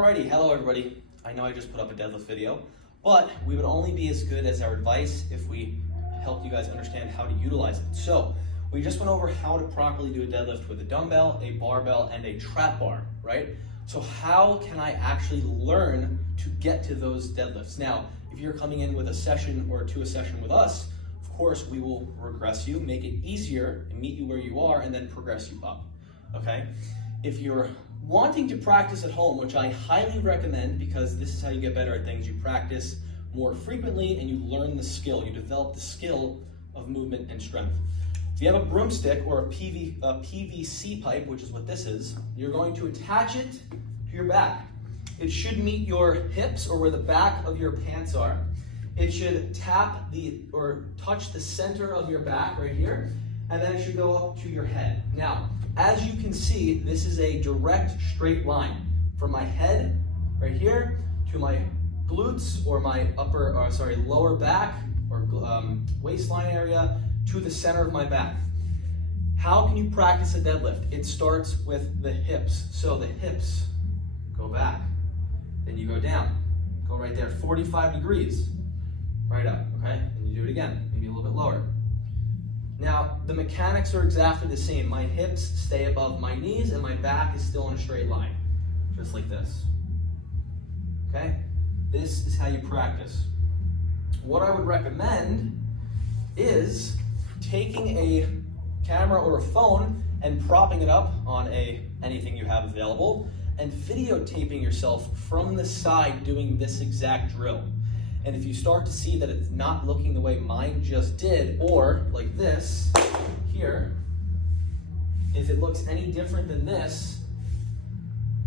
Alrighty, hello everybody. I know I just put up a deadlift video, but we would only be as good as our advice if we helped you guys understand how to utilize it. So we just went over how to properly do a deadlift with a dumbbell, a barbell, and a trap bar, right? So how can I actually learn to get to those deadlifts? Now, if you're coming in with a session or to a session with us, of course, we will regress you, make it easier, and meet you where you are, and then progress you up, okay? If you're wanting to practice at home, which I highly recommend because this is how you get better at things, you practice more frequently and you learn the skill, you develop the skill of movement and strength. If you have a broomstick or a PVC pipe, which is what this is, you're going to attach it to your back. It should meet your hips or where the back of your pants are. It should tap or touch the center of your back right here, and then it should go up to your head. Now, as you can see, this is a direct straight line from my head right here to my glutes or my lower back or waistline area to the center of my back. How can you practice a deadlift? It starts with the hips. So the hips go back, then you go down, go right there, 45 degrees, right up, okay? And you do it again, maybe a little bit lower. Now, the mechanics are exactly the same. My hips stay above my knees and my back is still in a straight line, just like this, okay? This is how you practice. What I would recommend is taking a camera or a phone and propping it up on anything you have available and videotaping yourself from the side doing this exact drill. And if you start to see that it's not looking the way mine just did, or like this here, if it looks any different than this,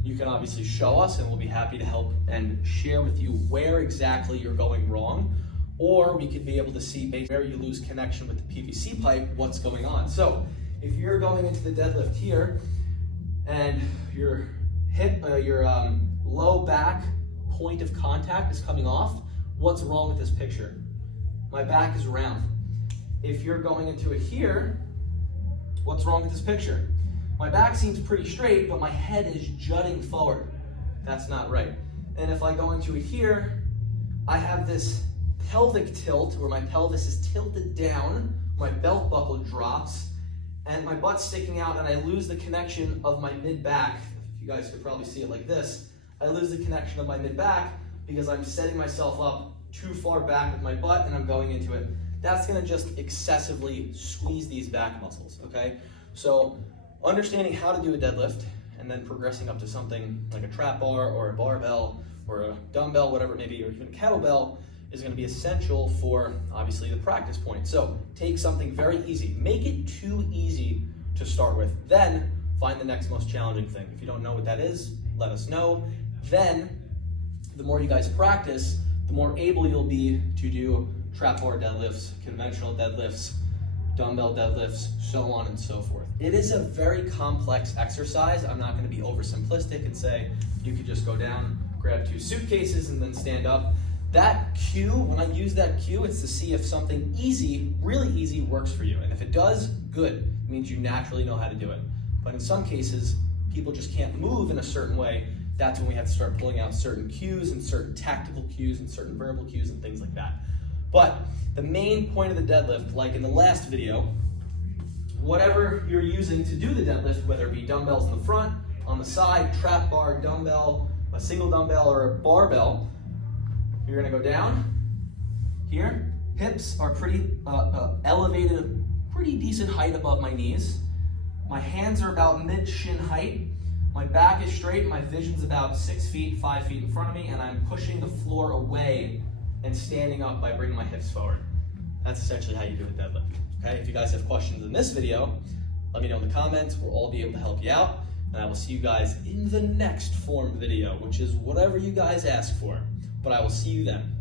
you can obviously show us and we'll be happy to help and share with you where exactly you're going wrong. Or we could be able to see based where you lose connection with the PVC pipe, what's going on. So if you're going into the deadlift here and your hip, your low back point of contact is coming off, what's wrong with this picture? My back is round. If you're going into it here, what's wrong with this picture? My back seems pretty straight, but my head is jutting forward. That's not right. And if I go into it here, I have this pelvic tilt where my pelvis is tilted down, my belt buckle drops, and my butt's sticking out, and I lose the connection of my mid-back. You guys could probably see it like this. I lose the connection of my mid-back because I'm setting myself up too far back with my butt and I'm going into it. That's gonna just excessively squeeze these back muscles, okay? So understanding how to do a deadlift and then progressing up to something like a trap bar or a barbell or a dumbbell, whatever it may be, or even a kettlebell is gonna be essential for obviously the practice point. So take something very easy, make it too easy to start with, then find the next most challenging thing. If you don't know what that is, let us know. Then the more you guys practice, the more able you'll be to do trap bar deadlifts, conventional deadlifts, dumbbell deadlifts, so on and so forth. It is a very complex exercise. I'm not going to be oversimplistic and say you could just go down, grab 2 suitcases, and then stand up. That cue, when I use that cue, it's to see if something easy, really easy, works for you. And if it does, good. It means you naturally know how to do it. But in some cases, people just can't move in a certain way. That's when we have to start pulling out certain cues and certain tactical cues and certain verbal cues and things like that. But the main point of the deadlift, like in the last video, whatever you're using to do the deadlift, whether it be dumbbells in the front, on the side, trap bar, dumbbell, a single dumbbell, or a barbell, you're gonna go down here. Hips are pretty elevated, pretty decent height above my knees. My hands are about mid-shin height. My back is straight, and my vision's about 6 feet, 5 feet in front of me, and I'm pushing the floor away and standing up by bringing my hips forward. That's essentially how you do a deadlift, okay? If you guys have questions in this video, let me know in the comments. We'll all be able to help you out, and I will see you guys in the next form video, which is whatever you guys ask for, but I will see you then.